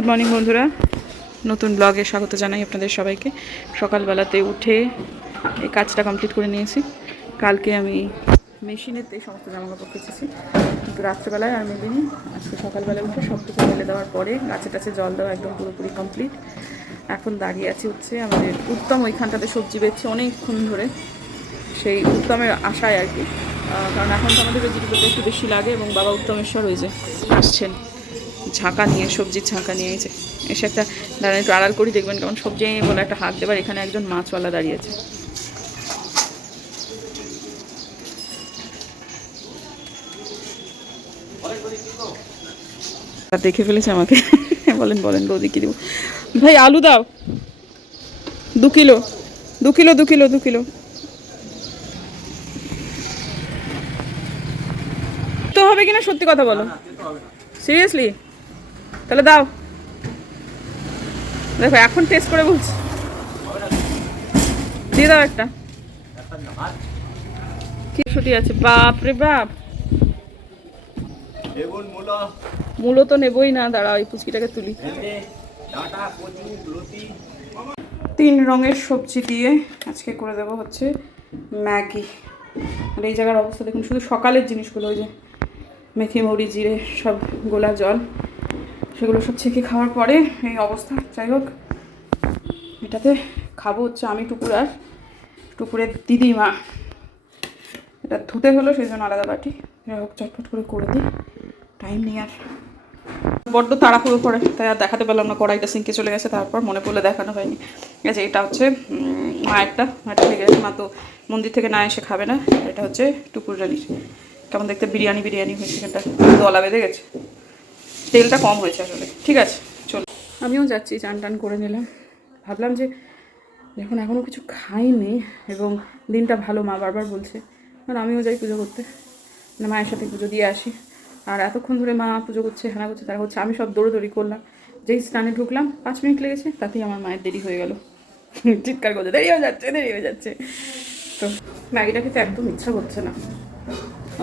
Good morning বন্ধুরা। নতুন ব্লগে স্বাগত জানাই আপনাদের সবাইকে। সকালবেলাতে উঠে এই কাজটা কমপ্লিট করে নিয়েছি। কালকে আমি মেশিনেতে সমস্ত জামাকাপড় কেচেছি। কিন্তু রাত্রেবেলায় আর মেলিনি। আজকে সকালবেলায় উঠে সব কিছু মেলে দেওয়ার পরে গাছে টাছে জল দেওয়া একদম পুরোপুরি কমপ্লিট এখন দাঁড়িয়ে আছি হচ্ছে আমাদের উত্তম ওইখানটাতে সবজি বেচছে অনেকক্ষণ ধরে। সেই উত্তমের আশায় আর কি। কারণ এখন তো আমাদের ভেজিটেবলটা একটু বেশি লাগে এবং বাবা উত্তমেশ্বর হয়েছে আসছেন। ঝাঁকা নিয়ে সবজির ঝাঁকা নিয়ে এসে এসে একটা দাঁড়ান একটু আড়াল করি দেখবেন কেমন সবজি বলে একটা হাত দেবার এখানে একজন মাছওয়ালা দাঁড়িয়ে আছে। আর দেখে ফেলেছে আমাকে। বলেন বলেন বৌদি কি দিব? ভাই আলু দাও। দু কিলো। দু কিলো দু কিলো দু কিলো। তো হবে কিনা সত্যি কথা বলো? সিরিয়াসলি তাহলে দাও। দেখো এখন টেস্ট করে বলছি। দিয়ে দাও একটা। কি ছুটি আছে? বাপ রে বাপ। মূলো। তো নেবই না দাঁড়া ওই পুচকিটাকে তুলি। তিন রঙের সবজি দিয়ে আজকে করে দেবো হচ্ছে ম্যাগি। আর এই জায়গার অবস্থা দেখুন শুধু সকালের জিনিসগুলো ওই যে মেথি মৌরি জিরে সব গোলা জল। সেগুলো সব ছেঁকে খাওয়ার পরে এই অবস্থা। যাই হোক, এটাতে খাব হচ্ছে আমি, টুকুর আর টুকুরের দিদিমা এটা ধুতে হলো, সেই জন্য আলাদা বাটি। যাই হোক, চটপট করে করে দিই। টাইম নেই আর। বড্ড তাড়াহুড়ো করে, তাই আর দেখাতে পারলাম না, কড়াইটা সিঙ্কে চলে গেছে, তারপর মনে পড়লে দেখানো হয়নি। ঠিক আছে এটা হচ্ছে মায়েরটা মায়েরটা থেকে গেছে। মা তো মন্দির থেকে না এসে খাবে না, এটা হচ্ছে টুকুর রানির। কেমন দেখতে, বিরিয়ানি বিরিয়ানি হয়েছে সেখানটা দলা বেঁধে গেছে। তেলটা কম হয়েছে আসলে। ঠিক আছে চল আমিও যাচ্ছি, চান টান করে নিলাম। ভাবলাম যে যখন এখনও কিছু খাইনি এবং দিনটা ভালো মা বারবার বলছে আর আমিও যাই পুজো করতে। মানে মায়ের সাথে পুজো দিয়ে আসি। আর এতক্ষণ ধরে মা পুজো করছে, হানা করছে, তারা হচ্ছে আমি সব দৌড়োদৌড়ি করলাম। যেই স্নানে ঢুকলাম, পাঁচ মিনিট লেগেছে, তাতেই আমার মায়ের দেরি হয়ে গেল। চিৎকার করছে, দেরি হয়ে যাচ্ছে, দেরি হয়ে যাচ্ছে। তো ম্যাগিটা খেতে একদম ইচ্ছা করছে না।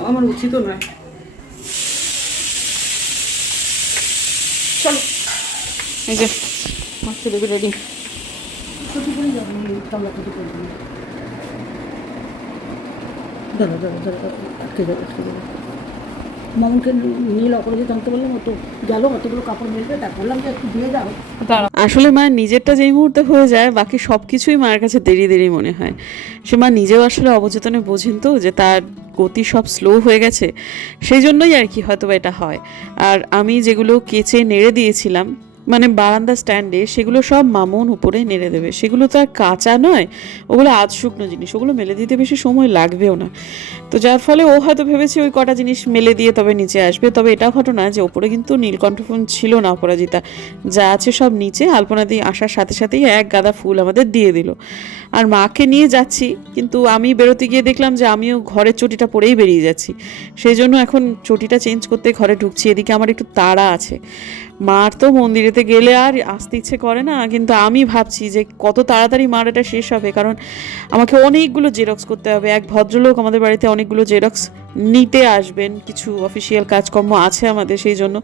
আমার উচিতও নয়। চলো। এই যে মাছ দেবে রেডি দাঁড়া দাঁড়া দাঁড়া দাঁড়া, আটকে যাবে আটকে যাবে। মামুনকে নীল অপরাজিত আনতে বললাম অত গেল অতগুলো কাপড় মেলবে। তা বললাম যে একটু দিয়ে যাও। আসলে মায়ের নিজেরটা যেই মুহূর্তে হয়ে যায় বাকি সব কিছুই মায়ের কাছে দেরি দেরি মনে হয়। সে মা নিজেও আসলে অবচেতনে বোঝেন তো যে তার গতি সব স্লো হয়ে গেছে, সেই জন্যই আর কি হয়তো এটা হয়। আর আমি যেগুলো কেচে নেড়ে দিয়েছিলাম মানে বারান্দা স্ট্যান্ডে সেগুলো সব মামুন উপরে নেড়ে দেবে। সেগুলো তো আর কাঁচা নয়, ওগুলো আজ শুকনো জিনিস, ওগুলো মেলে দিতে বেশি সময় লাগবেও না। তো যার ফলে ও হয়তো ভেবেছে ওই কটা জিনিস মেলে দিয়ে তবে নিচে আসবে। তবে এটা ঘটনা যে ওপরে কিন্তু নীলকণ্ঠ ফুল ছিল না অপরাজিতা। যা আছে সব নিচে, আলপনা দিয়ে আসার সাথে সাথেই এক গাদা ফুল আমাদের দিয়ে দিল। আর মাকে নিয়ে যাচ্ছি, কিন্তু আমি বেরোতে গিয়ে দেখলাম যে আমিও ঘরের চটিটা পরেই বেরিয়ে যাচ্ছি। সেই জন্য এখন চটিটা চেঞ্জ করতে ঘরে ঢুকছি, এদিকে আমার একটু তাড়া আছে। মার তো মন্দিরেতে গেলে আর আসতে ইচ্ছে করে না, কিন্তু আমি ভাবছি যে কত তাড়াতাড়ি মার এটা শেষ হবে, কারণ আমাকে অনেকগুলো জেরক্স করতে হবে। এক ভদ্রলোক আমাদের বাড়িতে অনেকগুলো জেরক্স নিতে আসবেন, কিছু অফিসিয়াল কাজকর্ম আছে আমাদের সেই জন্য।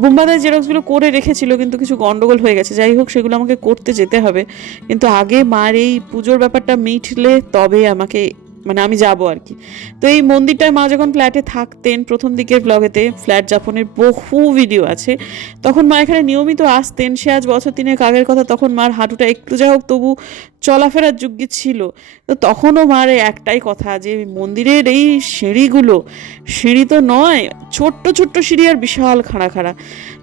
বুম্বাদার জেরক্সগুলো করে রেখেছিল, কিন্তু কিছু গন্ডগোল হয়ে গেছে। যাই হোক, সেগুলো আমাকে করতে যেতে হবে। কিন্তু আগে মার এই পুজোর ব্যাপারটা মিটলে তবে আমাকে মানে আমি যাব আর কি। তো এই মন্দিরটায় মা যখন ফ্ল্যাটে থাকতেন প্রথম দিকের ব্লগেতে ফ্ল্যাট যাপনের বহু ভিডিও আছে। তখন মা এখানে নিয়মিত আসতেন সে আজ বছর তিনেক আগের কথা তখন মার হাঁটুটা একটু যা হোক তবু চলাফেরার যোগ্য ছিল। তো তখনও মার একটাই কথা যে মন্দিরের এই সিঁড়িগুলো সিঁড়ি তো নয় ছোট্ট ছোট্ট সিঁড়ি আর বিশাল খাড়া খাড়া।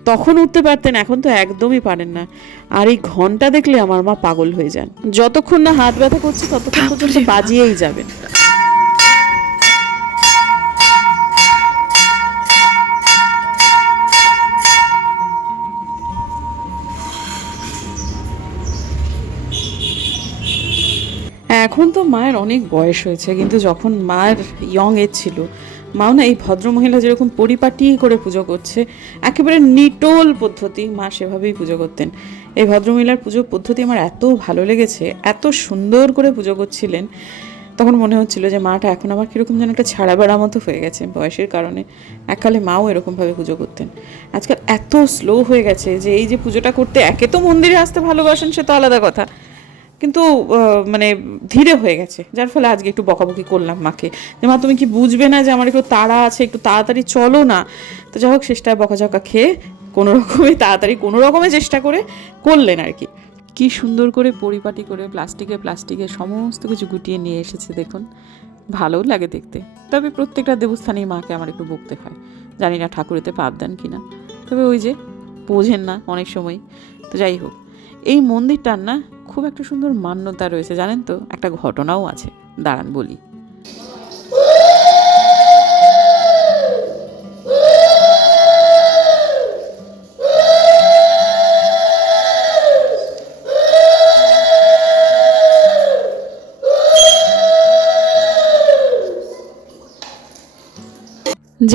তখন উঠতে পারতেন এখন তো একদমই পারেন না। আর এই ঘণ্টা দেখলে আমার মা পাগল হয়ে যান। যতক্ষণ না হাত ব্যথা করছে ততক্ষণ পর্যন্ত বাজিয়েই যাবেন। এখন তো মায়ের অনেক বয়স হয়েছে, কিন্তু যখন মায়ের ইয়ং এজ ছিল, মাও না এই ভদ্রমহিলা যেরকম পরিপাটি করে পুজো করছে, একেবারে নিটোল পদ্ধতি মা সেভাবেই পুজো করতেন। এই ভদ্রমহিলার পুজো পদ্ধতি আমার এত ভালো লেগেছে, এত সুন্দর করে পুজো করছিলেন, তখন মনে হচ্ছিল যে মাটা এখন আমার কীরকম যেন একটা ছাড়া বেড়া মতো হয়ে গেছে বয়সের কারণে। এককালে মাও এরকমভাবে পুজো করতেন। আজকাল এত স্লো হয়ে গেছে যে এই যে পুজোটা করতে একে তো মন্দিরে আসতে ভালোবাসেন সে তো আলাদা কথা। কিন্তু মানে ধীরে হয়ে গেছে। যার ফলে আজকে একটু বকাবকি করলাম মাকে। যে, মা, তুমি কি বুঝবে না যে আমার একটু তাড়া আছে? একটু তাড়াতাড়ি চলো না? তো যাই হোক, শেষটায় বকাঝকা খেয়ে কোনো রকমে, তাড়াতাড়ি কোনো রকমে চেষ্টা করে করলেন আর কি। কি সুন্দর করে পরিপাটি করে প্লাস্টিকে প্লাস্টিকে সমস্ত কিছু গুটিয়ে নিয়ে এসেছে, দেখুন। ভালোও লাগে দেখতে। তবে প্রত্যেকটা দেবস্থানেই মাকে আমার একটু বকতে হয়। জানি না ঠাকুরেতে পাপ দেন কিনা। তবে ওই যে, বোঝেন না অনেক সময়। তো যাই হোক, এই মন্দিরটার না খুব একটা সুন্দর মান্যতা রয়েছে জানেন তো? একটা ঘটনাও আছে দাঁড়ান বলি।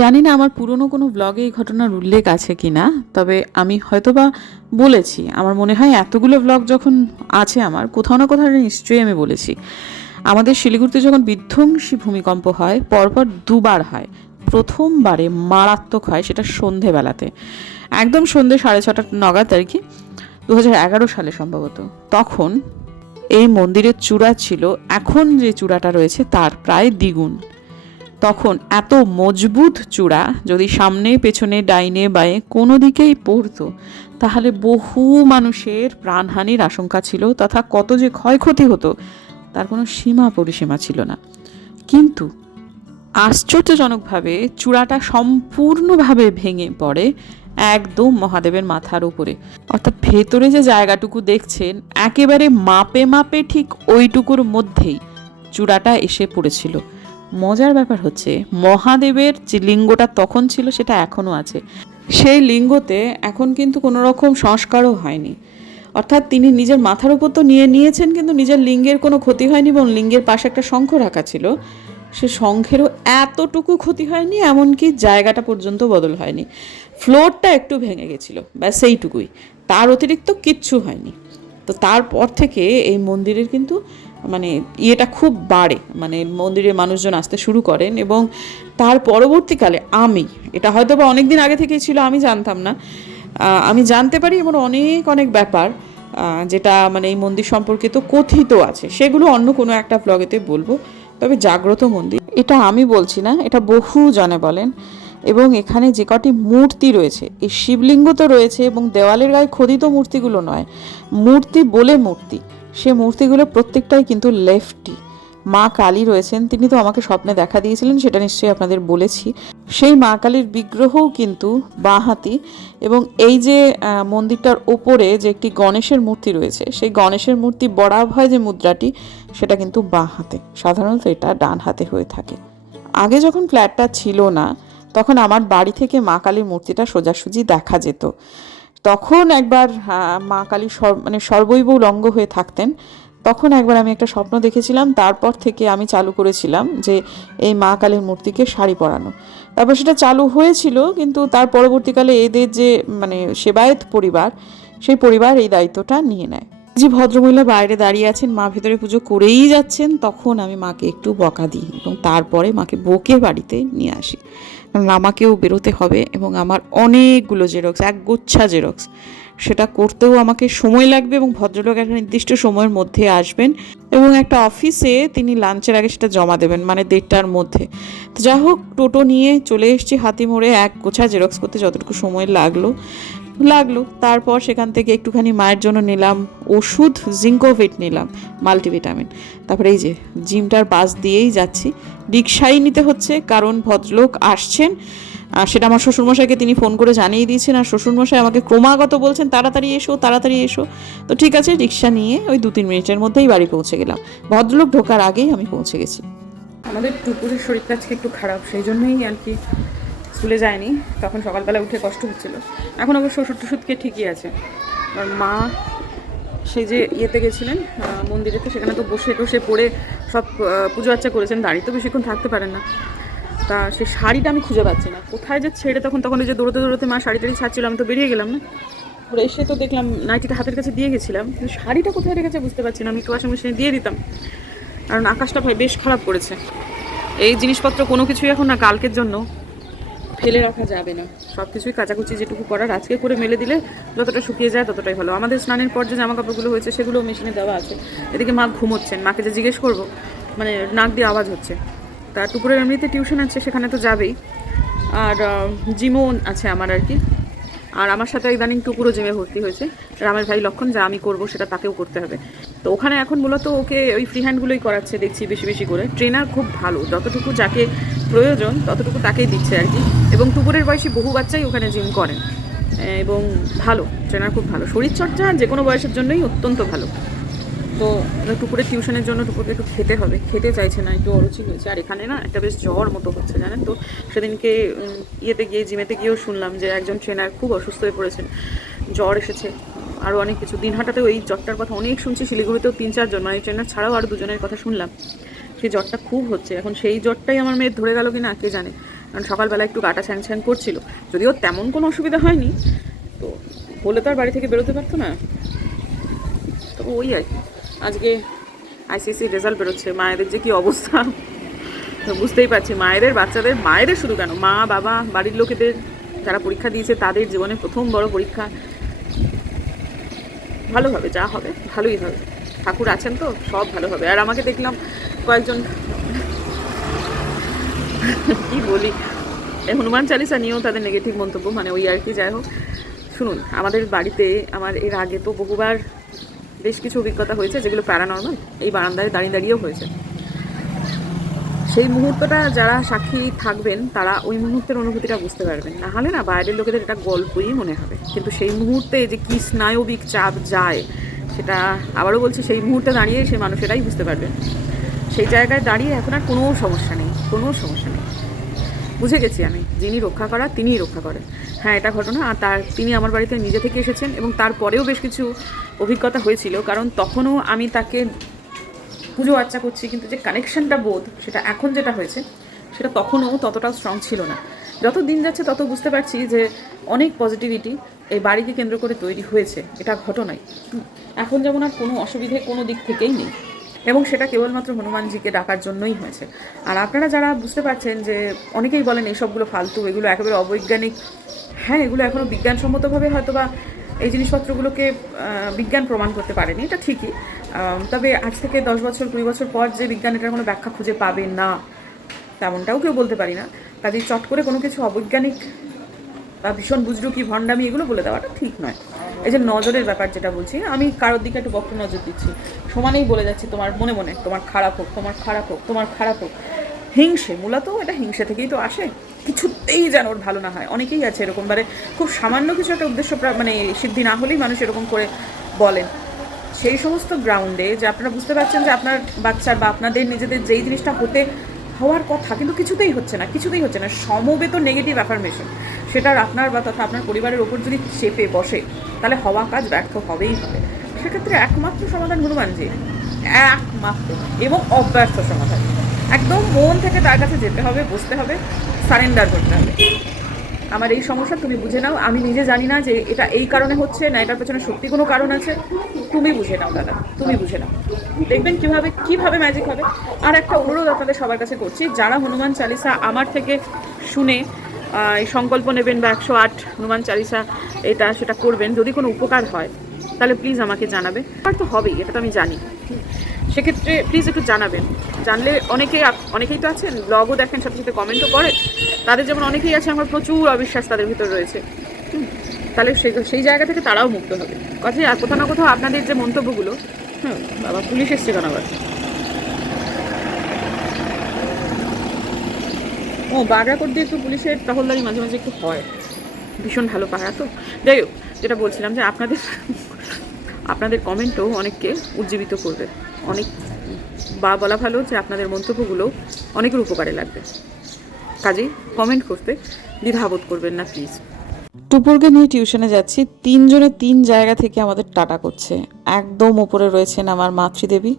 জানি না আমার পুরনো কোনো ব্লগে এই ঘটনার উল্লেখ আছে কি না তবে আমি হয়তোবা বলেছি। আমার মনে হয় এতগুলো ব্লগ যখন আছে আমার, কোথাও না কোথাও নিশ্চয়ই আমি বলেছি। আমাদের শিলিগুড়িতে যখন বিধ্বংসী ভূমিকম্প হয়, পরপর দুবার হয়। প্রথমবারে মারাত্মক হয় সেটা সন্ধেবেলাতে। একদম সন্ধে সাড়ে ছটা নগাদ আর কি দু সালে সম্ভবত। তখন এই মন্দিরের চূড়া ছিল, এখন যে চূড়াটা রয়েছে তার প্রায় দ্বিগুণ। তখন এত মজবুত চূড়া যদি সামনে, পেছনে, ডাইনে বায়ে কোনো দিকেই পড়তো, তাহলে বহু মানুষের প্রাণহানির আশঙ্কা ছিল তথা কত যে ক্ষয়ক্ষতি হতো, তার কোনো সীমা পরিসীমা ছিল না। কিন্তু আশ্চর্যজনকভাবে চূড়াটা সম্পূর্ণভাবে ভেঙে পড়ে একদম মহাদেবের মাথার উপরে। অর্থাৎ ভেতরে যে জায়গাটুকু দেখছেন, একেবারে মাপে মাপে ঠিক ওইটুকুর মধ্যেই চূড়াটা এসে পড়েছিল। মজার ব্যাপার হচ্ছে, মহাদেবের যে লিঙ্গটা তখন ছিল সেটা এখনও আছে। সেই লিঙ্গতে এখন কিন্তু কোনো রকম সংস্কারও হয়নি। অর্থাৎ তিনি নিজের মাথার উপর তো নিয়ে নিয়েছেন, কিন্তু নিজের লিঙ্গের কোনো ক্ষতি হয়নি এবং লিঙ্গের পাশে একটা শঙ্খ রাখা ছিল। সে শঙ্খেরও এতটুকু ক্ষতি হয়নি, এমনকি জায়গাটা পর্যন্ত বদল হয়নি। ফ্লোরটা একটু ভেঙে গেছিল, ব্যাস সেইটুকুই। তার অতিরিক্ত কিচ্ছু হয়নি। তো তারপর থেকে এই মন্দিরের কিন্তু মানে ইয়েটা খুব বাড়ে। মানে মন্দিরের মানুষজন আসতে শুরু করেন এবং তার পরবর্তীকালে আমি, এটা হয়তো বা অনেক দিন আগে থেকেই ছিল, আমি জানতাম না আমি জানতে পারি এমন অনেক অনেক ব্যাপার যেটা মানে এই মন্দির সম্পর্কে তো কথিত আছে, সেগুলো অন্য কোনো একটা ব্লগেতে বলব। তবে জাগ্রত মন্দির, এটা আমি বলছি না, এটা বহু জনে বলেন, এবং এখানে যে কটি মূর্তি রয়েছে, এই শিবলিঙ্গ তো রয়েছে এবং দেওয়ালের গায়ে খোদিত মূর্তিগুলো নয়, মূর্তি বলে মূর্তি। সে মূর্তিগুলো প্রত্যেকটাই কিন্তু লেফটি। মা কালী রয়েছেন, তিনি তো আমাকে স্বপ্নে দেখা দিয়েছিলেন, সেটা নিশ্চয়ই আপনাদের বলেছি। সেই মা কালীর বিগ্রহও কিন্তু বাঁহাতি এবং এই যে মন্দিরটার ওপরে যে একটি গণেশের মূর্তি রয়েছে, সেই গণেশের মূর্তি বরাভয় যে মুদ্রাটি, সেটা কিন্তু বাঁ হাতে সাধারণত এটা ডান হাতে হয়ে থাকে। আগে যখন ফ্ল্যাটটা ছিল না, তখন আমার বাড়ি থেকে মা কালীর মূর্তিটা সোজাসুজি দেখা যেত। তখন একবার মা কালী মানে সর্বৈব লঙ্গ হয়ে থাকতেন। তখন একবার আমি একটা স্বপ্ন দেখেছিলাম, তারপর থেকে আমি চালু করেছিলাম যে এই মা কালীর মূর্তিকে শাড়ি পরানো। তারপর সেটা চালু হয়েছিল, কিন্তু তার পরবর্তীকালে এদের যে মানে সেবায়েত পরিবার, সেই পরিবার এই দায়িত্বটা নিয়ে নেয়। যে ভদ্রমহিলা বাইরে দাঁড়িয়ে আছেন, মা ভেতরে পুজো করেই যাচ্ছেন, তখন আমি মাকে একটু বকা দিই এবং তারপরে মাকে বকে বাড়িতে নিয়ে আসি। কারণ আমাকেও বেরোতে হবে এবং আমার অনেকগুলো জেরক্স এক গুচ্ছা জেরক্স সেটা করতেও আমাকে সময় লাগবে এবং ভদ্রলোক একটা নির্দিষ্ট সময়ের মধ্যে আসবেন এবং একটা অফিসে তিনি লাঞ্চের আগে সেটা জমা দেবেন মানে দেড়টার মধ্যে। তো যা হোক, টোটো নিয়ে চলে এসেছি হাতি মোড়ে এক গোছা জেরক্স করতে যতটুকু সময় লাগল। লাগল। তারপর সেখান থেকে একটুখানি মায়ের জন্য নিলাম ওষুধ, জিঙ্কোভিট নিলাম, মাল্টিভিটামিন। তারপরে এই যে জিমটার বাস দিয়েই যাচ্ছি। রিক্সাই নিতে হচ্ছে কারণ ভদ্রলোক আসছেন। আর সেটা আমার শ্বশুরমশাইকে তিনি ফোন করে জানিয়ে দিয়েছেন। আর শ্বশুরমশাই আমাকে ক্রমাগত বলছেন, তাড়াতাড়ি এসো তাড়াতাড়ি এসো। তো ঠিক আছে রিক্সা নিয়ে ওই দু তিন মিনিটের মধ্যেই বাড়ি পৌঁছে গেলাম। ভদ্রলোক ঢোকার আগেই আমি পৌঁছে গেছি। আমাদের টুকুরের শরীরটা আজকে একটু খারাপ, সেই জন্যই আর কি স্কুলে যায়নি তখন সকালবেলা উঠে কষ্ট হচ্ছিল। এখন অবশ্য ওষুধ টষুধকে ঠিকই আছে। আর মা সেই যে ইয়েতে গেছিলেন আহ, মন্দিরেতে সেখানে তো বসে টসে পড়ে সব পুজো আর্চা করেছেন দাঁড়িয়ে তো বেশিক্ষণ থাকতে পারেন না। তা সেই শাড়িটা আমি খুঁজে পাচ্ছি না। কোথায় যে ছেড়ে তখন তখন এই যে দৌড়তে দৌড়তে মা শাড়ি টাড়ি ছাড়ছিল আমি তো বেরিয়ে গেলাম না। তারপরে এসে তো দেখলাম নাইটিটা হাতের কাছে দিয়ে গেছিলাম কিন্তু শাড়িটা কোথায় রেখেছে বুঝতে পারছি না আমি একটু ওয়াশিং মেশিনে দিয়ে দিতাম। কারণ আকাশটা ভাই বেশ খারাপ করেছে। এই জিনিসপত্র কোনো কিছুই এখন না কালকের জন্য। ফেলে রাখা যাবে না। সব কিছুই কাচাকুচি যেটুকু করার আজকে করে মেলে দিলে যতটা শুকিয়ে যায় ততটাই ভালো। আমাদের স্নানের পর যে জামা কাপড়গুলো হয়েছে সেগুলো মেশিনে দেওয়া আছে। এদিকে মা ঘুমোচ্ছেন। মাকে যে জিজ্ঞেস করব মানে নাক দিয়ে আওয়াজ হচ্ছে। তা টুকুরের এমনিতে টিউশন আছে, সেখানে তো যাবেই। আর জিমও আছে আমার আর কি। আর আমার সাথে ইদানিং টুকুরও জিমে ভর্তি হয়েছে। রামের ভাই লক্ষণ, যা আমি করব সেটা তাকেও করতে হবে। তো ওখানে এখন মূলত ওকে ওই ফ্রি হ্যান্ডগুলোই করাচ্ছে, দেখছি বেশি বেশি করে। ট্রেনার খুব ভালো, যতটুকু যাকে প্রয়োজন ততটুকু তাকেই দিচ্ছে আর কি। এবং টুকুরের বয়সী বহু বাচ্চাই ওখানে জিম করেন। এবং ভালো ট্রেনার খুব ভালো। শরীরচর্চা যে কোনো বয়সের জন্যই অত্যন্ত ভালো। তো টুকুরের টিউশনের জন্য টুকুরকে একটু খেতে হবে। খেতে চাইছে না, একটু অরুচি হয়েছে। আর এখানে না একটা বেশ জ্বর মতো হচ্ছে, জানেন তো? সেদিনকে ইয়েতে গিয়ে, জিমেতে গিয়েও শুনলাম যে একজন ট্রেনার খুব অসুস্থ হয়ে পড়েছেন। জ্বর এসেছে। আরও অনেক কিছু। দিন দিনহাটাতে ওই জ্বরটার কথা অনেক শুনছি। শিলিগুড়িতেও তিন চারজন মানে ট্রেনার ছাড়াও আরও দুজনের কথা শুনলাম সেই জ্বরটা খুব হচ্ছে। এখন সেই জ্বরটাই আমার মেয়ের ধরে গেল কি না কে জানে? কারণ সকালবেলা একটু গাটা ছ্যাং ছ্যাং করছিল। যদিও তেমন কোনো অসুবিধা হয়নি। তো হলে তো আর বাড়ি থেকে বেরোতে পারতো না। তো ওই আর কি। আজকে আইসিএসসি রেজাল্ট বেরোচ্ছে। মায়েদের যে কি অবস্থা? তো বুঝতেই পারছি, মায়েদের, বাচ্চাদের, মায়েদের শুধু কেন? মা, বাবা, বাড়ির লোকেদের যারা পরীক্ষা দিয়েছে, তাদের জীবনে প্রথম বড় পরীক্ষা। ভালো হবে, যা হবে, ভালোই হবে। ঠাকুর আছেন তো, সব ভালো হবে। আর আমাকে দেখলাম কয়েকজন কি বলি? হনুমান চালিসা নিয়েও তাদের নেগেটিভ মন্তব্য মানে ওই আর কি, যাই হোক। শুনুন, আমাদের বাড়িতে, আমার এর আগে তো বহুবার বেশ কিছু অভিজ্ঞতা হয়েছে, যেগুলো প্যারানর্মাল এই বারান্দায় দাঁড়িয়ে দাঁড়িয়েও হয়েছে। সেই মুহূর্তটা যারা সাক্ষী থাকবেন, তারা ওই মুহূর্তের অনুভূতিটা বুঝতে পারবেন। না হলে না বাইরের লোকেদের এটা গল্পই মনে হবে। কিন্তু সেই মুহূর্তে যে কী স্নায়বিক চাপ যায়, সেটা আবারও বলছি, সেই মুহূর্তে দাঁড়িয়ে সেই মানুষেরাই বুঝতে পারবেন সেই জায়গায় দাঁড়িয়ে এখন আর কোনো সমস্যা নেই, কোনো সমস্যা নেই। বুঝে গেছি আমি। যিনি রক্ষা করা, তিনিই রক্ষা করেন। হ্যাঁ এটা ঘটনা। আর তার, তিনি আমার বাড়িতে নিজে থেকে এসেছেন এবং তারপরেও বেশ কিছু অভিজ্ঞতা হয়েছিল। কারণ তখনও আমি তাকে পুজো আর্চা করছি, কিন্তু যে কানেকশনটা বোধ, সেটা এখন যেটা হয়েছে, সেটা তখনও ততটাও স্ট্রং ছিল না। যত দিন যাচ্ছে, তত বুঝতে পারছি যে অনেক পজিটিভিটি এই বাড়িকে কেন্দ্র করে তৈরি হয়েছে। এটা ঘটনাই। এখন যেমন আর কোনো অসুবিধে কোনো দিক থেকেই নেই। এবং সেটা কেবলমাত্র হনুমানজিকে ডাকার জন্যই হয়েছে। আর আপনারা যারা বুঝতে পারছেন যে অনেকেই বলেন এইসবগুলো ফালতু, এগুলো একেবারে অবৈজ্ঞানিক হ্যাঁ এগুলো এখনও বিজ্ঞানসম্মতভাবে হয়তো বা এই জিনিসপত্রগুলোকে বিজ্ঞান প্রমাণ করতে পারেনি, এটা ঠিকই। তবে আজ থেকে দশ বছর, কুড়ি বছর পর যে বিজ্ঞান এটার কোনো ব্যাখ্যা খুঁজে পাবে না, তেমনটাও কেউ বলতে পারি না। কাজেই চট করে কোনো কিছু অবৈজ্ঞানিক বা ভীষণ বুজরুকি, ভণ্ডামি এগুলো বলে দেওয়াটা ঠিক নয়। এই যে নজরের ব্যাপার যেটা বলছি, আমি কারোর দিকে একটু বক্র নজর দিচ্ছি। সমানেই বলে যাচ্ছি, তোমার মনে মনে, তোমার খারাপ হোক, তোমার খারাপ হোক, তোমার খারাপ হোক। হিংসে, মূলত এটা হিংসে থেকেই তো আসে। কিছুতেই যেন ওর ভালো না হয়। অনেকেই আছে এরকম বারে খুব সামান্য কিছু একটা উদ্দেশ্য মানে সিদ্ধি না হলেই মানুষ এরকম করে বলেন সেই সমস্ত গ্রাউন্ডে যে আপনারা বুঝতে পারছেন যে আপনার বাচ্চার বা আপনাদের নিজেদের যেই জিনিসটা হতে হওয়ার কথা, কিন্তু কিছুতেই হচ্ছে না, কিছুতেই হচ্ছে না। সমবেত নেগেটিভ অ্যাফার্মেশন সেটা আপনার বা তথা আপনার পরিবারের ওপর যদি চেপে বসে, তাহলে হওয়া কাজ ব্যর্থ হবেই হবে। সেক্ষেত্রে একমাত্র সমাধান হনুমানজি। একমাত্র এবং অব্যর্থ সমাধান। একদম মন থেকে তার কাছে যেতে হবে, বসতে হবে, সারেন্ডার করতে হবে। আমার এই সমস্যা, তুমি বুঝে নাও। আমি নিজে জানি না যে এটা এই কারণে হচ্ছে না এটার পেছনে সত্যি কোনো কারণ আছে। তুমি বুঝে নাও, দাদা, তুমি বুঝে নাও। দেখবেন কীভাবে কীভাবে ম্যাজিক হবে। আর একটা অনুরোধ আপনাদের সবার কাছে করছি, যারা হনুমান চালিসা আমার থেকে শুনে এই সংকল্প নেবেন বা একশো আট হনুমান চালিসা এটা সেটা করবেন, যদি কোনো উপকার হয়, তাহলে প্লিজ আমাকে জানাবে। আর তো হবেই, এটা তো আমি জানি। সেক্ষেত্রে প্লিজ একটু জানাবেন। জানলে অনেকেই অনেকেই তো আছেন ব্লগও দেখেন, সাথে সাথে কমেন্টও করে তাদের যেমন অনেকেই আছে, আমার প্রচুর অবিশ্বাস তাদের ভিতর রয়েছে। তাহলে সেই সেই জায়গা থেকে তারাও মুক্ত হবে। কাজে আর কোথাও না কোথাও আপনাদের যে মন্তব্যগুলো হ্যাঁ বাবা পুলিশ এসছে কেন আবার ও, বাগড়াকোট দিয়ে একটু পুলিশের টহলদারি মাঝে মাঝে একটু হয়। ভীষণ ভালো পাহারা তো। যাই হোক, যেটা বলছিলাম যে আপনাদের আপনাদের কমেন্টও অনেককে উজ্জীবিত করবে। অনেক বা বলা ভালো যে আপনাদের মন্তব্যগুলো অনেকের উপকারে লাগবে। কাজেই কমেন্ট করতে দ্বিধাবোধ করবেন না প্লিজ টুপুরকে নিয়ে টিউশনে যাচ্ছি, তিনজনে তিন জায়গা থেকে আমাদের টাটা করছে। একদম উপরে রয়েছেন আমার মাতৃদেবী,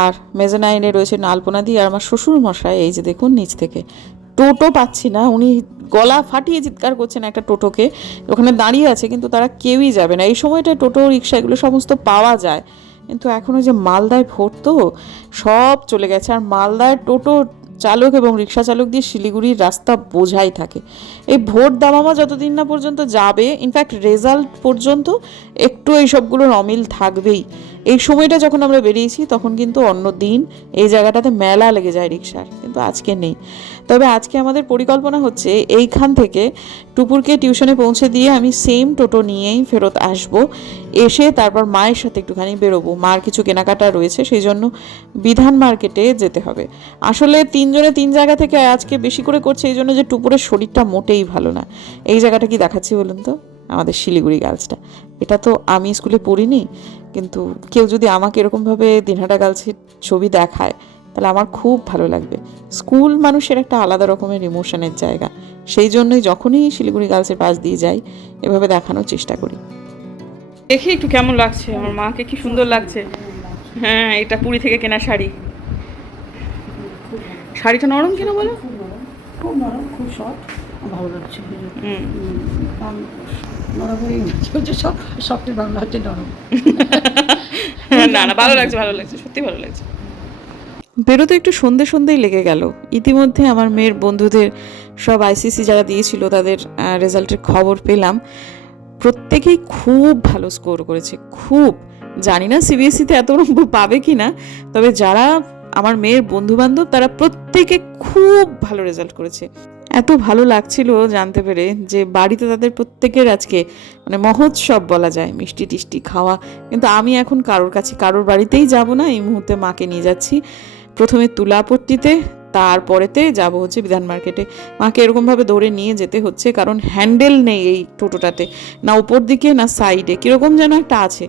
আর মেজেনাইনে রয়েছেন আলপনাদি আর আমার শ্বশুর মশাই এই যে দেখুন নিচ থেকে। টোটো পাচ্ছি না, উনি গলা ফাটিয়ে চিৎকার করছেন একটা টোটোকে। ওখানে দাঁড়িয়ে আছে, কিন্তু তারা কেউই যাবে না। এই সময়টায় টোটো, রিক্সা, এগুলো সমস্ত পাওয়া যায়। কিন্তু এখনও যে মালদায় ভোট তো সব চলে গেছে। আর মালদায় টোটো চালক এবং রিক্সা চালক দিয়ে শিলিগুড়ির রাস্তা বোঝাই থাকে। এই ভোট দামামা যতদিন না পর্যন্ত যাবে ইনফ্যাক্ট রেজাল্ট পর্যন্ত একটু এই সবগুলোর অমিল থাকবেই। এই সময়টা যখন আমরা বেরিয়েছি, তখন কিন্তু অন্য দিন এই জায়গাটাতে মেলা লেগে যায় রিক্সার কিন্তু আজকে নেই। তবে আজকে আমাদের পরিকল্পনা হচ্ছে, এইখান থেকে টুপুরকে টিউশনে পৌঁছে দিয়ে আমি সেম টোটো নিয়েই ফেরত আসব। এসে তারপর মায়ের সাথে একটুখানি বেরোবো। মার কিছু কেনাকাটা রয়েছে, সেই জন্য বিধান মার্কেটে যেতে হবে। আসলে তিনজনে তিন জায়গা থেকে আজকে বেশি করে করছে, এই জন্য যে টুপুরের শরীরটা মোটেই ভালো না। এই জায়গাটা কি দেখাচ্ছি বলুন তো? আমাদের শিলিগুড়ি গার্লসটা এটা তো আমি স্কুলে পড়িনি কিন্তু কেউ যদি আমাকে এরকমভাবে দিনহাটা গার্লসের ছবি দেখায় তাহলে আমার খুব ভালো লাগবে। স্কুল মানুষের একটা আলাদা রকমের ইমোশনের জায়গা। সেই জন্যই যখনই শিলিগুড়ি গার্লসের পাশ দিয়ে যাই এভাবে দেখানোর চেষ্টা করি। দেখি একটু কেমন লাগছে আমার মাকে কি সুন্দর লাগছে। হ্যাঁ এটা পুরী থেকে কেনা শাড়ি। শাড়িটা নরম কেন বলো? খুব নরম খুব নরম খুব সফট ভালো লাগছে। হুম। হয়ে হচ্ছে সব সফটের বাংলা হচ্ছে নরম না না ভালো লাগছে ভালো লাগছে সত্যি ভালো লাগছে। বেরোতে একটু সন্ধে সন্ধেই লেগে গেল। ইতিমধ্যে আমার মেয়ের বন্ধুদের সব আইসিসি যারা দিয়েছিল তাদের রেজাল্টের খবর পেলাম। প্রত্যেকেই খুব ভালো স্কোর করেছে খুব। জানি না সিবিএসসিতে এত নম্বর পাবে কি না তবে যারা আমার মেয়ের বন্ধু বান্ধব তারা প্রত্যেকে খুব ভালো রেজাল্ট করেছে। এত ভালো লাগছিল জানতে পেরে যে বাড়িতে তাদের প্রত্যেকের আজকে মানে মহোৎসব বলা যায়, মিষ্টি টিষ্টি খাওয়া। কিন্তু আমি এখন কারোর কাছে, কারোর বাড়িতেই যাব না। এই মুহূর্তে মাকে নিয়ে যাচ্ছি। প্রথমে তুলাপট্টিতে তারপরেতে যাব হচ্ছে বিধান মার্কেটে। মাকে এরকমভাবে দৌড়ে নিয়ে যেতে হচ্ছে, কারণ হ্যান্ডেল নেই এই টোটোটাতে, না উপর দিকে, না সাইডে কীরকম যেন একটা আছে।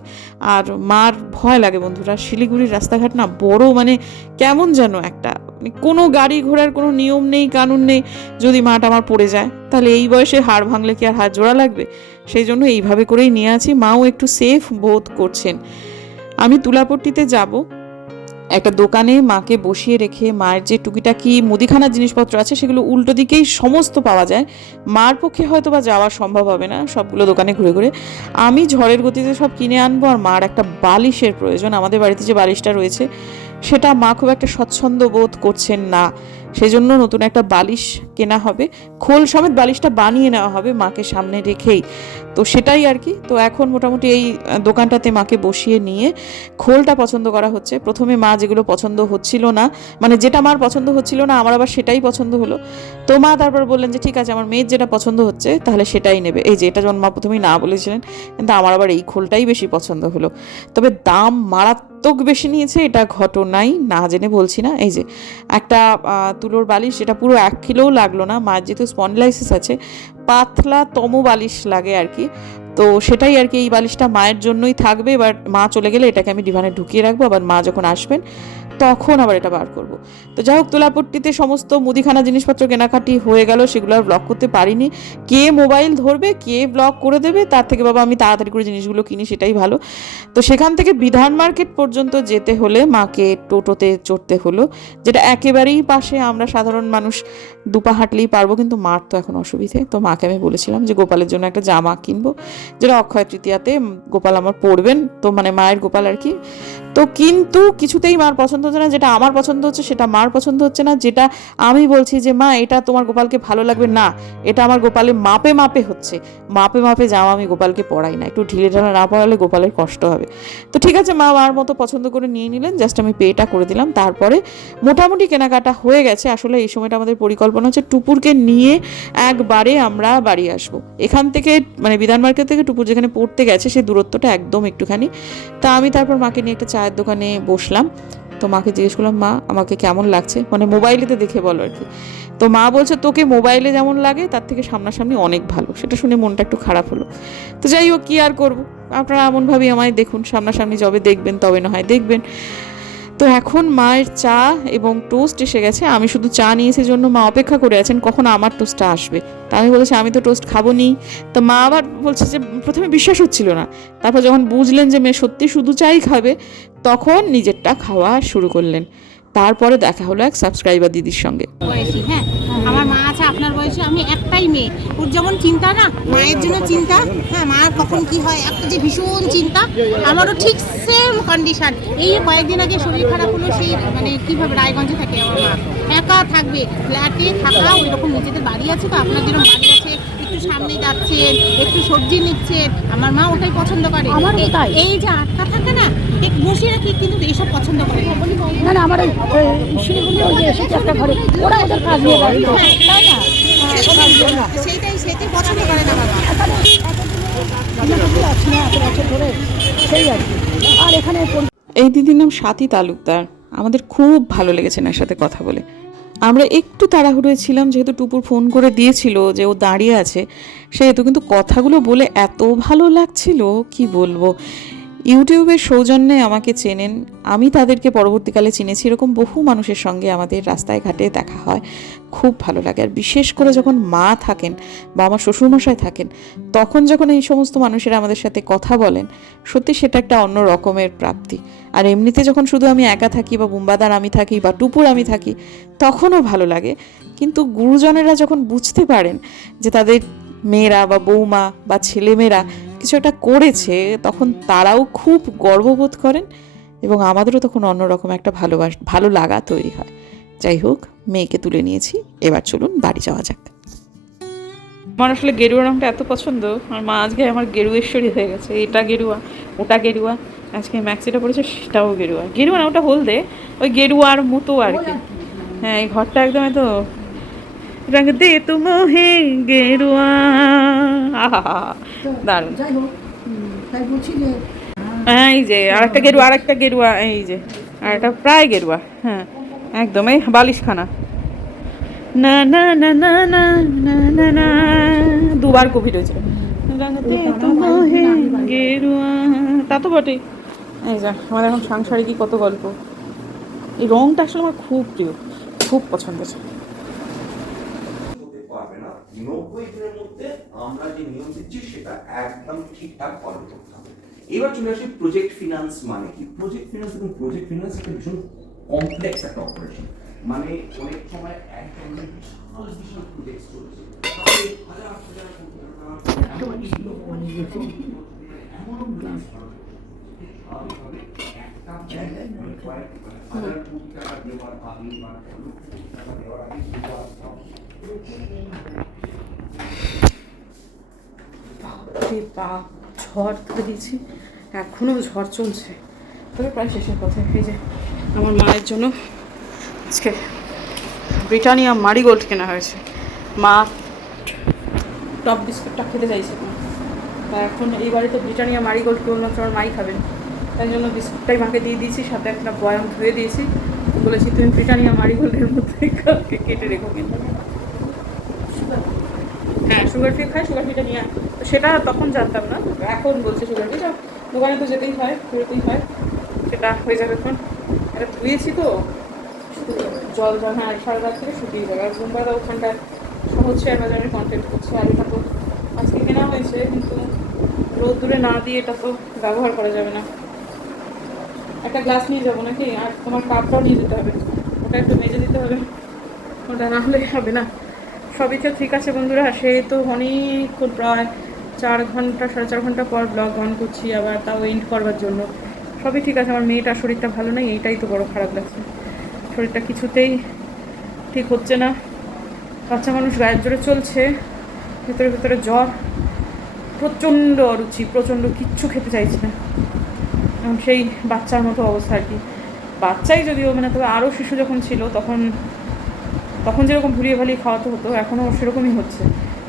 আর মার ভয় লাগে বন্ধুরা, শিলিগুড়ির রাস্তাঘাট না বড় মানে কেমন যেন একটা। মানে কোনো গাড়ি ঘোড়ার কোনো নিয়ম নেই, কানুন নেই, যদি মাটা আমার পড়ে যায়, তাহলে এই বয়সে হাড় ভাঙলে কি আর হাত জোড়া লাগবে? সেই জন্য এইভাবে করেই নিয়ে আছি। মাও একটু সেফ বোধ করছেন। আমি তুলাপট্টিতে যাব। একটা দোকানে মাকে বসিয়ে রেখে মায়ের যে টুকিটাকি মুদিখানার জিনিসপত্র আছে, সেগুলো উল্টো দিকেই সমস্ত পাওয়া যায়। মার পক্ষে হয়তো বা যাওয়া সম্ভব হবে না সবগুলো দোকানে ঘুরে ঘুরে। আমি ঝড়ের গতিতে সব কিনে আনব আর মার একটা বালিশের প্রয়োজন। আমাদের বাড়িতে যে বালিশটা রয়েছে, সেটা মা খুব একটা স্বচ্ছন্দ বোধ করছেন না। সেজন্য নতুন একটা বালিশ কেনা হবে। খোল সমেত বালিশটা বানিয়ে নেওয়া হবে মাকে সামনে রেখেই। তো সেটাই আর কি। তো এখন মোটামুটি এই দোকানটাতে মাকে বসিয়ে নিয়ে খোলটা পছন্দ করা হচ্ছে। প্রথমে মা যেগুলো পছন্দ হচ্ছিল না মানে যেটা মার পছন্দ হচ্ছিল না, আমার আবার সেটাই পছন্দ হলো। তো মা তারপর বললেন যে, ঠিক আছে, আমার মেয়ের যেটা পছন্দ হচ্ছে, তাহলে সেটাই নেবে। এই যে, এটা যখন মা প্রথমেই না বলেছিলেন, কিন্তু আমার আবার এই খোলটাই বেশি পছন্দ হলো। তবে দাম মারাত্মক বেশি নিয়েছে, এটা ঘটনাই না জেনে বলছি না। এই যে, একটা তুলোর বালিশ যেটা পুরো এক কিলোও লাগল না। মায়ের যেহেতু স্পন্ডলাইসিস আছে, পাতলা তম বালিশ লাগে আর কি। তো সেটাই আর কি এই বালিশটা মায়ের জন্যই থাকবে, এবার মা চলে গেলে এটাকে আমি ডিভানে ঢুকিয়ে রাখব, আবার মা যখন আসবেন তখন আবার এটা বার করব। তো যাই হোক, তোলাপট্টিতে সমস্ত মুদিখানা জিনিসপত্র কেনাকাটি হয়ে গেল, সেগুলো আর ব্লগ করতে পারিনি। কে মোবাইল ধরবে, কে ব্লগ করে দেবে, তার থেকে বাবা আমি তাড়াতাড়ি করে জিনিসগুলো কিনি, সেটাই ভালো। তো সেখান থেকে বিধান মার্কেট পর্যন্ত যেতে হলে মাকে টোটোতে চড়তে হলো, যেটা একেবারেই পাশে আমরা সাধারণ মানুষ দুপা হাঁটলেই পারব, কিন্তু মার তো এখন অসুবিধে। তো মাকে আমি বলেছিলাম যে গোপালের জন্য একটা জামা কিনবো, যেটা অক্ষয় তৃতীয়াতে গোপাল আমার পরবেন। তো মানে মায়ের গোপাল আর কি। তো কিন্তু কিছুতেই মার পছন্দ হচ্ছে না, যেটা আমার পছন্দ হচ্ছে, সেটা মার পছন্দ হচ্ছে না, যেটা আমি বলছি যে, মা, এটা তোমার গোপালকে ভালো লাগবে না, এটা আমার গোপালের মাপে মাপে হচ্ছে, মাপে মাপে যাওয়া আমি গোপালকে পড়াই না। একটু ঢিলে ঢালা না পড়ালে গোপালের কষ্ট হবে। তো ঠিক আছে, মা মার মতো পছন্দ করে নিয়ে নিলেন, জাস্ট আমি পেটা করে দিলাম, তারপরে মোটামুটি কেনাকাটা হয়ে গেছে। আসলে এই সময়টা আমাদের পরিকল্পনা হচ্ছে টুপুরকে নিয়ে একবারে আমরা বাড়ি আসব। এখান থেকে মানে বিধান মার্কেট থেকে টুপুর যেখানে পড়তে গেছে সেই দূরত্বটা একদম একটুখানি। তা আমি তারপর মাকে নিয়ে একটা চায়ের দোকানে বসলাম। তো মাকে জিজ্ঞেস করলাম, মা, আমাকে কেমন লাগছে? মানে মোবাইলেতে দেখে বলো আর কি। তো মা বলছে, তোকে মোবাইলে যেমন লাগে, তার থেকে সামনাসামনি অনেক ভালো। সেটা শুনে মনটা একটু খারাপ হলো। তো যাই হোক, কী আর করব? আপনারা এমনভাবেই আমায় দেখুন, সামনাসামনি যবে দেখবেন তবে না হয় দেখবেন। তো এখন মায়ের চা এবং টোস্ট এসে গেছে। আমি শুধু চা নিয়ে নিয়েছি জন্য মা অপেক্ষা করে আছেন, কখন আমার টোস্টটা আসবে। তা আমি বলেছি, আমি তো টোস্ট খাব নি তো মা আবার বলছে যে, প্রথমে বিশ্বাস হচ্ছিল না। তারপর যখন বুঝলেন যে মেয়ে সত্যি শুধু চাই খাবে, তখন নিজেরটা খাওয়া শুরু করলেন। তারপরে দেখা হলো এক সাবস্ক্রাইবার দিদির সঙ্গে। হ্যাঁ। আমার মা আছে আপনার বয়সে আমি একটাই মেয়ে। ওর যেমন চিন্তা না মায়ের জন্য চিন্তা হ্যাঁ মার কখন কি হয় একটা যে ভীষণ চিন্তা আমারও ঠিক সেম কন্ডিশন এই কয়েকদিন আগে শরীর খারাপ হলো সেই মানে কীভাবে রায়গঞ্জে থাকে আমার মা। একা থাকবে ফ্ল্যাটে থাকা ওই রকম নিজেদের বাড়ি আছে তো আপনার যেরকম বাড়ি আছে একটু সামনে যাচ্ছেন একটু সবজি নিচ্ছেন আমার মা ওটাই পছন্দ করে। এই- যে আটকা থাকে না বসিয়ে রাখি কিন্তু এইসব পছন্দ করে না। না না আমার ওই শিলিগুড়ি ওই যে এসেছে একটা ঘরে ওরা ওদের কাজ নিয়ে ব্যস্ত। তাই না হ্যাঁ, ওরা আসবে না। সেইটাই সেইটাই পছন্দ করে না বাবা। এখানে আমরা তো আছি না এত বছর ধরে সেই আর কি। আর এখানে এই দিদির নাম স্বাতী তালুকদার। আমাদের খুব ভালো লেগেছে এনার সাথে কথা বলে। আমরা একটু তাড়াহুড়োয় ছিলাম যেহেতু টুপুর ফোন করে দিয়েছিল যে ও দাঁড়িয়ে আছে সেহেতু কিন্তু কথাগুলো বলে এত ভালো লাগছিল কি বলব? ইউটিউবের সৌজন্যে আমাকে চেনেন। আমি তাদেরকে পরবর্তীকালে চিনেছি। এরকম বহু মানুষের সঙ্গে আমাদের রাস্তায় ঘাটে দেখা হয়। খুব ভালো লাগে। আর বিশেষ করে যখন মা থাকেন বা আমার শ্বশুরমশাই থাকেন, তখন যখন এই সমস্ত মানুষেরা আমাদের সাথে কথা বলেন, সত্যি সেটা একটা অন্য রকমের প্রাপ্তি। আর এমনিতে যখন শুধু আমি একা থাকি বা বুম্বাদার আমি থাকি বা টুপুর আমি থাকি, তখনও ভালো লাগে। কিন্তু গুরুজনেরা যখন বুঝতে পারেন যে তাদের মেয়েরা বা বৌমা বা ছেলেমেয়েরা কিছু একটা করেছে তখন তারাও খুব গর্ববোধ করেন এবং আমাদেরও তখন অন্যরকম একটা ভালোবাস ভালো লাগা তৈরি হয়। যাই হোক মেয়েকে তুলে নিয়েছি এবার চলুন বাড়ি যাওয়া যাক। আমার আসলে গেরুয়া রঙটা এত পছন্দ আর মা আজকে আমার গেরুয়েশ্বরী হয়ে গেছে এটা গেরুয়া ওটা গেরুয়া আজকে ম্যাক্সিটা পড়েছে সেটাও গেরুয়া। গেরুয়া না ওটা হলদে ওই গেরুয়ার মতো আর কি। হ্যাঁ এই ঘরটা একদম এত রঙ দে তু মোহে গেরুয়া আহা দারুণ এই যে আর একটা গেরুয়া আর একটা গেরুয়া এই যে আর একটা প্রায় গেরুয়া হ্যাঁ একদম এই বালিশখানা না না না না না না না না দুবার কোভিড গেরুয়া তা তো বটেই। এই যা আমার এখন সাংসারিকই কত গল্প। এই রংটা আসলে আমার খুব প্রিয় খুব পছন্দের হতে পারবে না নব্বই দিনের মধ্যে আমরা যে সেটা একদম ঠিকঠাক ফলো করতে হবে। এবার চলে আসি প্রজেক্ট ফিনান্স মানে কি? প্রজেক্ট ফিনান্স এবং প্রজেক্ট ফিনান্স একটা ভীষণ কমপ্লেক্স একটা অপারেশন মানে অনেক সময় এক ধরনের বিশাল বিশাল প্রজেক্ট চলেছে। হাজার হাজার বাপরে বাপ ঝড় তুলে দিয়েছি এখনও ঝড় চলছে। তবে প্রায় শেষের কথা এই যে আমার মায়ের জন্য আজকে ব্রিটানিয়া মারিগোল্ড কেনা হয়েছে। মা টপ বিস্কুটটা খেতে চাইছে তা এখন এই বাড়িতে ব্রিটানিয়া মারিগোল্ড কেবলমাত্র আমার মাই খাবেন। তাই জন্য বিস্কুটটাই মাকে দিয়ে দিয়েছি, সাথে একটা বয়াম ধুয়ে দিয়েছি। বলেছি, তুমি ব্রিটানিয়া মারিগোল্ডের মধ্যে কাউকে কেটে রেখো কিন্তু। হ্যাঁ সুগার ফ্রি খায় সুগার ফ্রিটা নিয়ে তো সেটা তখন জানতাম না, এখন বলছে সুগার ফ্রি দোকানে তো যেতেই হয় ঘুরতেই হয়, সেটা হয়ে যাবে এখন। এটা ধুয়েছি তো, জল জল হ্যাঁ সারা রাত থেকে শুকিয়ে যাবে। আর মুম্বাইটা ওখানটায় সহজ শেয়ার বাজারে কন্টেন্ট করছে, আর এটা তো আজকে কেনা হয়েছে, কিন্তু রোদ্দুরে না দিয়ে এটা তো ব্যবহার করা যাবে না। একটা গ্লাস নিয়ে যাব নাকি? আর তোমার কাপটাও নিয়ে যেতে হবে। ওটা একটু মেজে দিতে হবে। ওটা না হলে হবে না। সবই তো ঠিক আছে বন্ধুরা, সে তো অনেকক্ষণ প্রায় চার ঘণ্টা, সাড়ে চার ঘণ্টা পর ব্লগ অন করছি, আবার তাও এন্ড করবার জন্য। সবই ঠিক আছে, আমার মেয়েটার শরীরটা ভালো নেই, এইটাই তো বড় খারাপ লাগছে। শরীরটা কিছুতেই ঠিক হচ্ছে না। বাচ্চা মানুষ গায়ের জোরে চলছে, ভেতরে ভেতরে জ্বর, প্রচণ্ড অরুচি প্রচণ্ড কিচ্ছু খেতে চাইছে না। সেই বাচ্চার মতো অবস্থা আর কি। বাচ্চাই যদিও মানে তবে আরও শিশু যখন ছিল, তখন তখন যেরকম ভুলিয়ে ভালিয়ে খাওয়াতে হতো, এখনও সেরকমই হচ্ছে।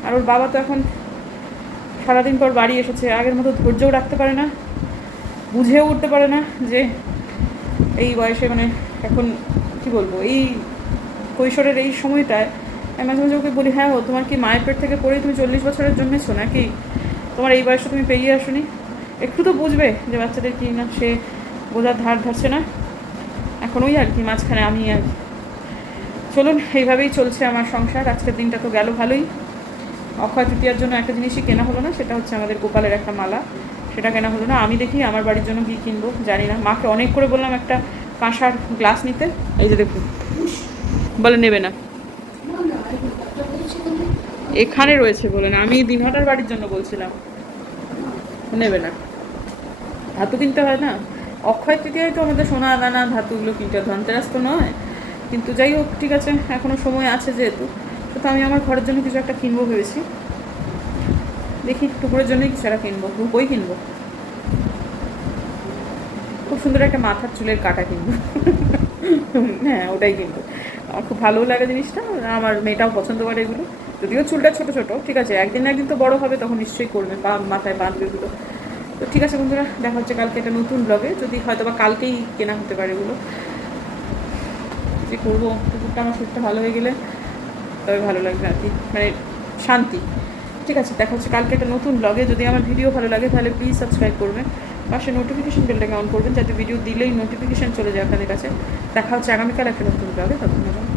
আর ওর বাবা তো এখন সারাদিন পর বাড়ি এসেছে, আগের মতো ধৈর্যও রাখতে পারে না, বুঝেও উঠতে পারে না যে এই বয়সে মানে এখন কি বলব, এই কৈশোরের এই সময়টায় আমি মাঝে মাঝে ওকে বলি হ্যাঁ ও তোমার কি মায়ের পেট থেকে পড়েই তুমি চল্লিশ বছরের জন্মেছো নাকি? তোমার এই বয়সটা তুমি পেরিয়ে আসোনি? একটু তো বুঝবে যে বাচ্চাদের কি না, সে বোঝার ধার ধারছে না। এখন ওই আর কি, মাঝখানে আমি আর কি। চলুন, এইভাবেই চলছে আমার সংসার। আজকের দিনটা তো গেল ভালোই। অক্ষয় তৃতীয়ার জন্য একটা জিনিসই কেনা হলো না, সেটা হচ্ছে আমাদের গোপালের একটা মালা। সেটা কেনা হলো না। আমি দেখি আমার বাড়ির জন্য কী কিনবো, জানি না। মাকে অনেক করে বললাম একটা কাঁসার গ্লাস নিতে। এই যে দেখুন। বলে, নেবে না। এখানে রয়েছে বলে না, আমি দিনহাটার বাড়ির জন্য বলছিলাম। নেবে না। ধাতু কিনতে হয় না? অক্ষয় তৃতীয়ায় তো আমাদের সোনা দানা, ধাতুগুলো কিনতে হয়। ধনতেরাস তো নয়। কিন্তু যাই হোক, ঠিক আছে, এখনও সময় আছে যেহেতু, তো আমি আমার ঘরের জন্য কিছু একটা কিনবো ভেবেছি। দেখি টুকুরের জন্যই কিছু একটা কিনবো রূপই কিনবো। খুব সুন্দর একটা মাথার চুলের কাটা কিনবো। হ্যাঁ ওটাই কিনবো। আমার খুব ভালোও লাগে জিনিসটা, আমার মেয়েটাও পছন্দ করে এগুলো। যদিও চুলটা ছোট ছোট, ঠিক আছে, একদিন একদিন তো বড় হবে, তখন নিশ্চয়ই করবে বা মাথায় বাঁধবে এগুলো। তো ঠিক আছে বন্ধুরা, দেখা হচ্ছে কালকে একটা নতুন ব্লগে যদি হয়তো বা কালকেই কেনা হতে পারে এগুলো। যে করব কুকুরটা আমার শরীরটা ভালো হয়ে গেলে তবে ভালো লাগবে আর কি। মানে শান্তি। ঠিক আছে, দেখা হচ্ছে কালকে একটা নতুন ব্লগে যদি আমার ভিডিও ভালো লাগে তাহলে প্লিজ সাবস্ক্রাইব করবেন পাশে নোটিফিকেশন বেলটাকে অন করবেন, যাতে ভিডিও দিলেই নোটিফিকেশান চলে যায় আপনাদের কাছে। দেখা হচ্ছে আগামীকাল একটা নতুন ব্লগে ততক্ষণ